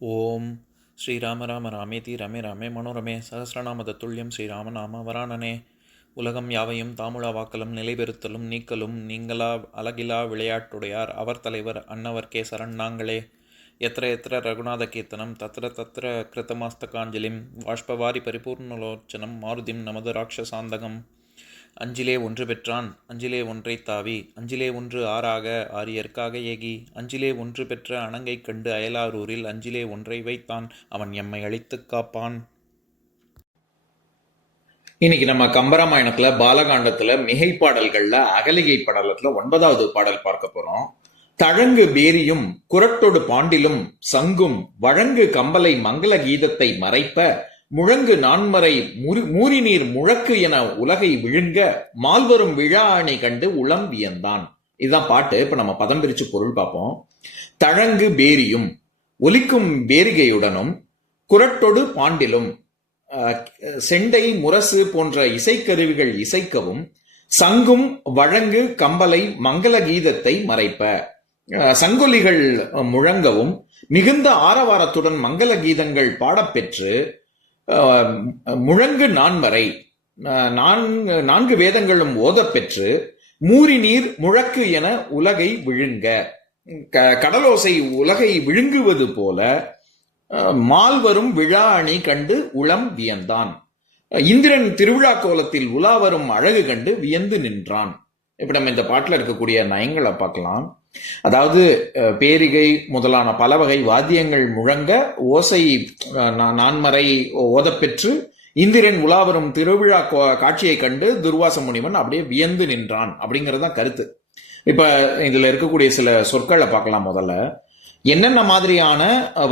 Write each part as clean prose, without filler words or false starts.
ஓம் ஸ்ரீராம ராம ராமேதி ரமே ராமே மனோரமே சகசிரநாம தத்துல்யம் ஸ்ரீராம நாம வராணனே. உலகம் யாவையும் தாமுழா வாக்கலும் நிலைபெறுத்தலும் நீக்கலும் நீங்களா அழகிலா விளையாட்டுடையார் அவர் தலைவர் அன்னவர் சரண் நாங்களே. எத்திர எத்திர ரகுநாத கீர்த்தனம் தத்திர தத்திர கிருத்தமாஸ்தகாஞ்சலிம் வாஷ்பவாரி பரிபூர்ணலோச்சனம் மாருதிம் நமது ராட்சசாந்தகம். அஞ்சிலே ஒன்று பெற்றான் அஞ்சிலே ஒன்றை தாவி அஞ்சிலே ஒன்று ஆறாக ஆரியர்க்காக ஏகி அஞ்சிலே ஒன்று பெற்ற அணங்கை கண்டு அயலாரூரில் அஞ்சிலே ஒன்றை வைத்தான் அவன் எம்மை அழித்துக் காப்பான். இன்னைக்கு நம்ம கம்பராமாயணத்துல பாலகாண்டத்துல மிகை பாடல்கள்ல அகலிகை பாடலத்துல 9வது பாடல் பார்க்க போறோம். தழங்கு பேரியும் குரட்டொடு பாண்டிலும் சங்கும் வழங்கு கம்பலை மங்கள கீதத்தை மறைப்ப முழங்கு நான்மறை மூரிநீர் முழக்கு என உலகை விழுங்க மால்வரும் விழா அணை கண்டு உளம் வியந்தான். இதுதான் பாட்டு. இப்ப நம்ம பதம் பிரிச்சு பொருள் பார்ப்போம். தழங்கு பேரியும் ஒலிக்கும் பேரிகையுடனும் குரட்டொடு பாண்டிலும் செண்டை முரசு போன்ற இசைக்கருவிகள் இசைக்கவும் சங்கும் வழங்கு கம்பலை மங்கள கீதத்தை மறைப்ப சங்கொலிகள் முழங்கவும் மிகுந்த ஆரவாரத்துடன் மங்கள கீதங்கள் பாடப்பெற்று முழங்கு நான்மறை 4 வேதங்களும் ஓதப்பெற்று மூரி நீர் முழக்கு என உலகை விழுங்க கடலோசை உலகை விழுங்குவது போல மால்வரும் விழா அணி கண்டு உளம் வியந்தான். இந்திரன் திருவிழா கோலத்தில் உலாவரும் அழகு கண்டு வியந்து நின்றான். இப்ப நம்ம இந்த பாட்டுல இருக்கக்கூடிய நயங்களை பார்க்கலாம். அதாவது பேரிகை முதலான பல வகை வாத்தியங்கள் முழங்க ஓசை நான்மறை ஓதப்பெற்று இந்திரன் உலாவரும் திருவிழா காட்சியை கண்டு துர்வாச முனிவன் அப்படியே வியந்து நின்றான் அப்படிங்கிறது தான் கருத்து. இப்ப இதுல இருக்கக்கூடிய சில சொற்களை பார்க்கலாம். முதல்ல என்னென்ன மாதிரியான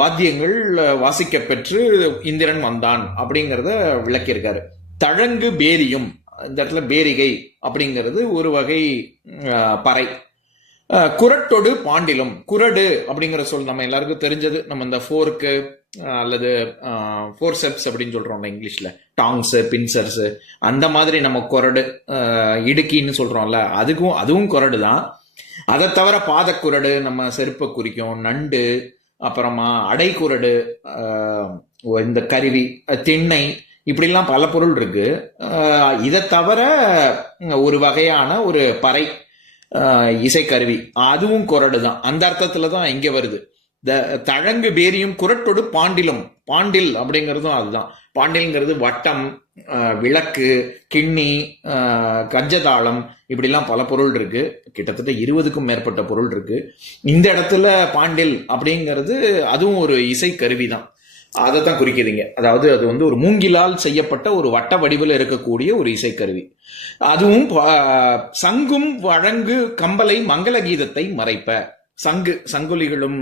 வாத்தியங்கள் வாசிக்க பெற்று இந்திரன் வந்தான் அப்படிங்கிறத விளக்கியிருக்காரு. தழங்கு பேரியும், இந்த இடத்துல பேரிகை அப்படிங்கிறது ஒரு வகை பறை. குரட்டொடு பாண்டிலும், குரடு அப்படிங்கிற சொல் நம்ம எல்லாருக்கும் தெரிஞ்சது. நம்ம இந்த ஃபோர்க்கு அல்லது ஃபோர்செப்ஸ் அப்படின்னு சொல்றோம்ல இங்கிலீஷ்ல, டாங்ஸ் பின்சர்ஸ், அந்த மாதிரி நம்ம குரடு இடுக்கின்னு சொல்றோம்ல, அதுவும் குரடு தான். அதை தவிர பாதக்குரடு நம்ம செருப்பை குறிக்கும், நண்டு, அப்புறமா அடைக்குரடு, இந்த கருவி, திண்ணை, இப்படிலாம் பல பொருள் இருக்கு. இதை தவிர ஒரு வகையான ஒரு பறை இசைக்கருவி, அதுவும் குரடு தான். அந்த அர்த்தத்துல தான் இங்க வருது. தழங்கு பேரியும் குரட்டொடு பாண்டிலும், பாண்டில் அப்படிங்கிறதும் அதுதான். பாண்டில்ங்கிறது வட்டம், விளக்கு, கிண்ணி, கஞ்சதாளம், இப்படிலாம் பல பொருள் இருக்கு. கிட்டத்தட்ட 20க்கும் மேற்பட்ட பொருள் இருக்கு. இந்த இடத்துல பாண்டில் அப்படிங்கிறது அதுவும் ஒரு இசை கருவி தான். அதைத்தான் குறிக்கிறீங்க. அதாவது அது ஒரு மூங்கிலால் செய்யப்பட்ட ஒரு வட்ட வடிவில் இருக்கக்கூடிய ஒரு இசைக்கருவி. அதுவும் சங்கும் வழங்கு கம்பலை மங்கள கீதத்தை மறைப்ப சங்கொலிகளும்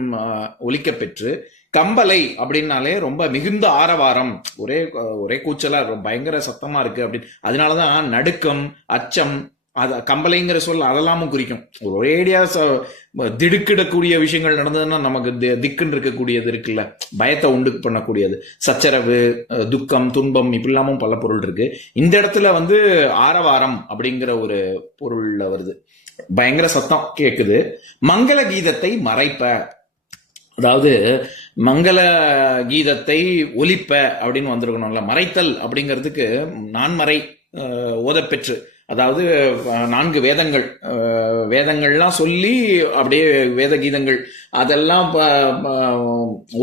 ஒலிக்க பெற்று கம்பலை அப்படின்னாலே ரொம்ப மிகுந்த ஆரவாரம், ஒரே கூச்சலா பயங்கர சத்தமா இருக்கு அப்படின்னு. அதனாலதான் நடுக்கம், அச்சம், கம்பளைங்கிற சொல் அதெல்லாமும் குறிக்கும். ஒரேடியா திடுக்கிடக்கூடிய விஷயங்கள் நடந்ததுன்னா நமக்கு திக்குன்னு இருக்கக்கூடியது இருக்குல்ல, பயத்தை உண்டு பண்ணக்கூடியது, சச்சரவு, துக்கம், துன்பம், இப்படிலாமும் பல பொருள் இருக்கு. இந்த இடத்துல ஆரவாரம் அப்படிங்கிற ஒரு பொருள்ல வருது. பயங்கர சத்தம் கேக்குது. மங்கள கீதத்தை மறைப்ப, அதாவது மங்கள கீதத்தை ஒலிப்ப அப்படின்னு வந்திருக்கணும்ல. மறைத்தல் அப்படிங்கிறதுக்கு நான்மறை ஓதப்பெற்று, அதாவது 4 வேதங்கள்லாம் சொல்லி அப்படியே வேத கீதங்கள் அதெல்லாம்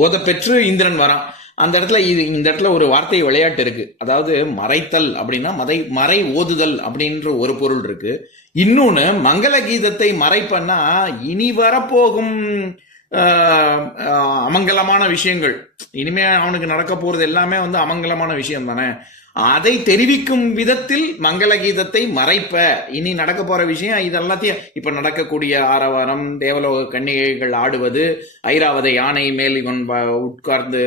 ஓதப்பெற்று இந்திரன் வரான். அந்த இடத்துல இந்த இடத்துல ஒரு வார்த்தை விளையாட்டு இருக்கு. அதாவது மறைத்தல் அப்படின்னா மறை ஓதுதல் அப்படின்ற ஒரு பொருள் இருக்கு. இன்னொன்னு மங்கள கீதத்தை மறைப்பன்னா இனி வரப்போகும் அமங்கலமான விஷயங்கள், இனிமே அவனுக்கு நடக்க போறது எல்லாமே அமங்கலமான விஷயம் தானே, அதை தெரிவிக்கும் விதத்தில் மங்கள கீதத்தை மறைப்ப. இனி நடக்க போற விஷயம் இதெல்லாத்தையும், இப்ப நடக்கக்கூடிய ஆரவாரம், தேவலோக கன்னிகைகள் ஆடுவது, ஐராவத யானை மேல் இவன் உட்கார்ந்து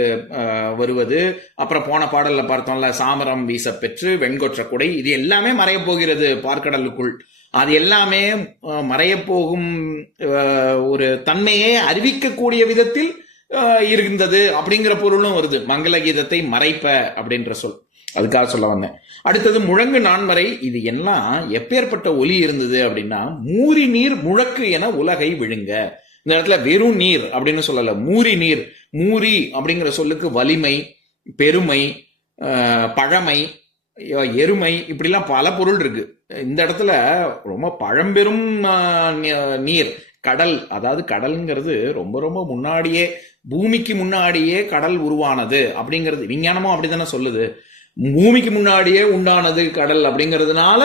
வருவது, அப்புறம் போன பாடல்ல பார்த்தோம்ல சாமரம் வீச பெற்று வெண்கொற்ற குடை, இது எல்லாமே மறைய போகிறது பார்க்கடலுக்குள். அது எல்லாமே மறைய போகும் ஒரு தன்மையை அறிவிக்கக்கூடிய விதத்தில் இருந்தது அப்படிங்கிற பொருளும் வருது. மங்கள கீதத்தை மறைப்ப அப்படின்ற சொல், அதுக்காக சொல்ல வந்தேன். அடுத்தது முழங்கு நான்மறை. இது எல்லாம் எப்பேற்பட்ட ஒலி இருந்தது அப்படின்னா, மூரி நீர் முழக்கு என உலகை விழுங்க. இந்த இடத்துல வெறும் நீர் அப்படின்னு சொல்லல, மூரி நீர். மூரி அப்படிங்கிற சொல்லுக்கு வலிமை, பெருமை, பழமை, எருமை, இப்படிலாம் பல பொருள் இருக்கு. இந்த இடத்துல ரொம்ப பழம்பெரும் நீர், கடல். அதாவது கடல்ங்கிறது ரொம்ப ரொம்ப முன்னாடியே, பூமிக்கு முன்னாடியே கடல் உருவானது அப்படிங்கிறது விஞ்ஞானமும் அப்படித்தானே சொல்லுது. பூமிக்கு முன்னாடியே உண்டானது கடல் அப்படிங்கிறதுனால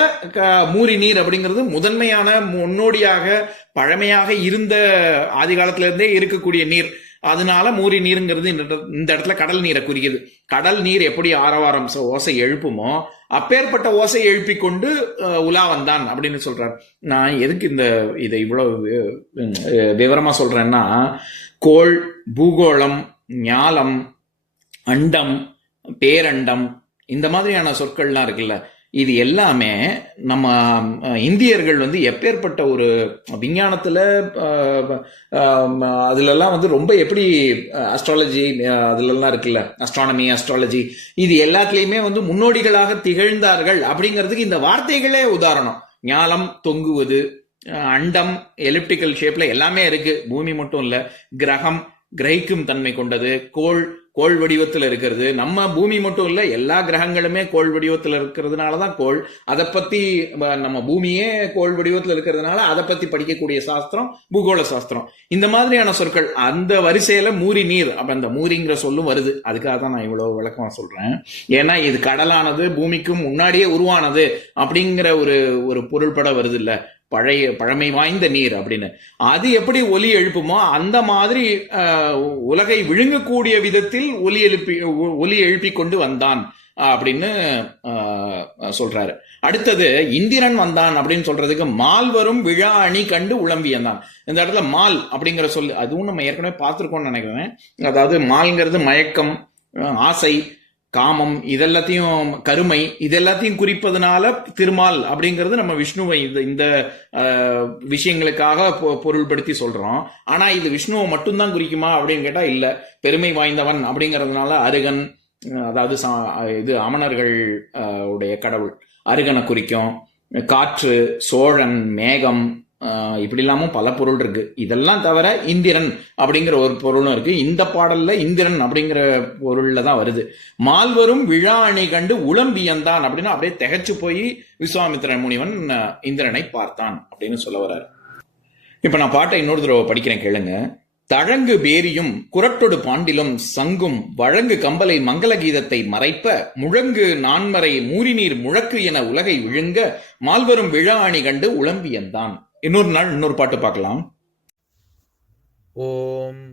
மூரி நீர் அப்படிங்கிறது முதன்மையான, முன்னோடியாக, பழமையாக இருந்த, ஆதி காலத்துல இருந்தே இருக்கக்கூடிய நீர். அதனால மூரி நீருங்கிறது இந்த இடத்துல கடல் நீரை குறிக்குது. கடல் நீர் எப்படி ஆரவாரம் ஓசை எழுப்புமோ அப்பேற்பட்ட ஓசை எழுப்பி கொண்டு உலா வந்தான் அப்படின்னு சொல்றார். நான் எதுக்கு இதை இவ்வளவு விவரமா சொல்றேன்னா, கோள், பூகோளம், ஞாலம், அண்டம், பேரண்டம், இந்த மாதிரியான சொற்கள்லாம் இருக்குல்ல, இது எல்லாமே நம்ம இந்தியர்கள் எப்பேற்பட்ட ஒரு விஞ்ஞானத்துல அதுலலாம் ரொம்ப எப்படி அஸ்ட்ராலஜி அதுலலாம் இருக்குல்ல, அஸ்ட்ரானமி, அஸ்ட்ராலஜி, இது எல்லாத்துலயுமே முன்னோடிகளாக திகழ்ந்தார்கள் அப்படிங்கிறதுக்கு இந்த வார்த்தைகளே உதாரணம். ஞாலம், தொங்குவது, அண்டம் எலிப்டிக்கல் ஷேப்ல எல்லாமே இருக்கு, பூமி மட்டும் இல்ல. கிரகம், கிரகிக்கும் தன்மை கொண்டது. கோள், கோள் வடிவத்தில் இருக்கிறது. நம்ம பூமி மட்டும் இல்ல, எல்லா கிரகங்களுமே கோள் வடிவத்தில் இருக்கிறதுனாலதான் கோள். அதை பத்தி நம்ம பூமியே கோள் வடிவத்தில் இருக்கிறதுனால அதை பத்தி படிக்கக்கூடிய சாஸ்திரம் பூகோள சாஸ்திரம். இந்த மாதிரியான சொற்கள் அந்த வரிசையில மூரி நீர், அப்ப அந்த மூரிங்கிற சொல்லும் வருது. அதுக்காக தான் நான் இவ்வளவு விளக்கமா சொல்றேன். ஏன்னா இது கடலானது பூமிக்கும் முன்னாடியே உருவானது அப்படிங்கிற ஒரு பொருள்பட வருது இல்ல, பழமை வாய்ந்த நீர் அப்படின்னு. அது எப்படி ஒலி எழுப்புமோ அந்த மாதிரி உலகை விழுங்கக்கூடிய விதத்தில் ஒலி எழுப்பி கொண்டு வந்தான் அப்படின்னு சொல்றாரு. அடுத்தது இந்திரன் வந்தான் அப்படின்னு சொல்றதுக்கு மால்வரும் விழா அணி கண்டு உளம்பியந்தான். இந்த இடத்துல மால் அப்படிங்கிற சொல்லு அதுவும் நம்ம ஏற்கனவே பார்த்திருக்கோம்னு நினைக்கிறேன். அதாவது மால்ங்கிறது மயக்கம், ஆசை, காமம், இதெல்லாத்தையும், கருமை, இதெல்லாத்தையும் குறிப்பதனால திருமால் அப்படிங்கிறது நம்ம விஷ்ணுவை இந்த விஷயங்களுக்காக பொருள்படுத்தி சொல்றோம். ஆனா இது விஷ்ணுவை மட்டும்தான் குறிக்குமா அப்படின்னு கேட்டா இல்ல. பெருமை வாய்ந்தவன் அப்படிங்கிறதுனால அருகன், அதாவது இது அமணர்கள் உடைய கடவுள், அருகனை குறிக்கும். காற்று, சோழன், மேகம், இப்படி இல்லாமல் பல பொருள் இருக்கு. இதெல்லாம் தவிர இந்திரன் அப்படிங்கிற ஒரு பொருளும் இருக்கு. இந்த பாடல்ல இந்திரன் அப்படிங்கிற பொருள்ல தான் வருது. மால்வரும் விழா அணி கண்டு உளம்பியந்தான் அப்படின்னா அப்படியே திகைச்சு போய் விஸ்வாமித்திர முனிவன் இந்திரனை பார்த்தான் அப்படின்னு சொல்ல வர்றாரு. இப்ப நான் பாட்டை இன்னொரு தடவை படிக்கிறேன், கேளுங்க. தழங்கு பேரியும் குரட்டொடு பாண்டிலும் சங்கும் வழங்கு கம்பலை மங்கள கீதத்தை மறைப்ப முழங்கு நான்மறை மூரிநீர் முழக்கு என உலகை விழுங்க மால்வரும் விழா அணி கண்டு உளம்பியந்தான். இன்னொரு நாள் இன்னொரு பாட்டு பார்க்கலாம். ஓம்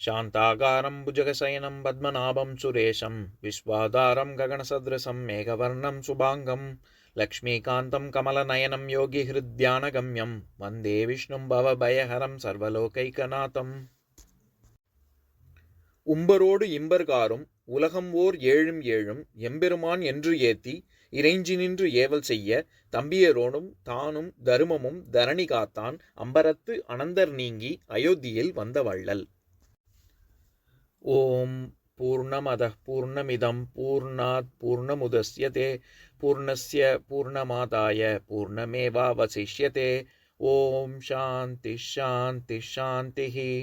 சாந்தாகாரம் புஜகசயனம் பத்மநாபம் சுரேஷம் விஸ்வாதாரம் ககனசத்ருசம் மேகவர்ணம் சுபாங்கம் லக்ஷ்மீகாந்தம் கமலநயனம் யோகி ஹிருத்யானகம்யம் வந்தே விஷ்ணும் பவபயஹரம் சர்வலோகைகநாதம். உம்பரோடு இம்பர்காரும் உலகம் ஓர் ஏழும் ஏழும் எம்பெருமான் என்று ஏத்தி இறைஞ்சி நின்று ஏவல் செய்ய தம்பியரோடும் தானும் தருமமும் தரணி காத்தான் அம்பரத்து அனந்தர் நீங்கி அயோத்தியில் வந்த வள்ளல். ஓம் பூர்ணமதః பூர்ணமிதம் பூர்ணாத் பூர்ணமுதஸ்யதே பூர்ணஸ்ய பூர்ணமாதாய பூர்ணமேவாவசிஷ்யதே. ஓம் சாந்தி சாந்தி சாந்திஹி.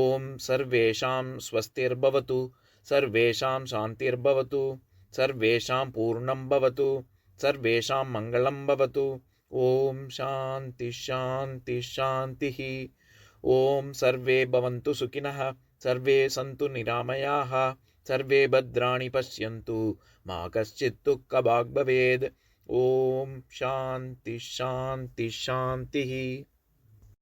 ஓம் சர்வேஷாம் ஸ்வஸ்திர்பவது சர்வேஷாம் சாந்திர்பவது சர்வேஷாம் பூர்ணம் பவது சர்வேஷாம் மங்களம் பவது. ஓம் சாந்தி சாந்தி சாந்திஹி. ஓம் சர்வே பவந்து சுகினஹ சர்வே சந்து நிராமயாः சர்வே பத்ராணி பஷ்யந்து மா கஷ்சித் துக்கபாக் பவேத். ஓம் சாந்தி சாந்தி சாந்திஹி.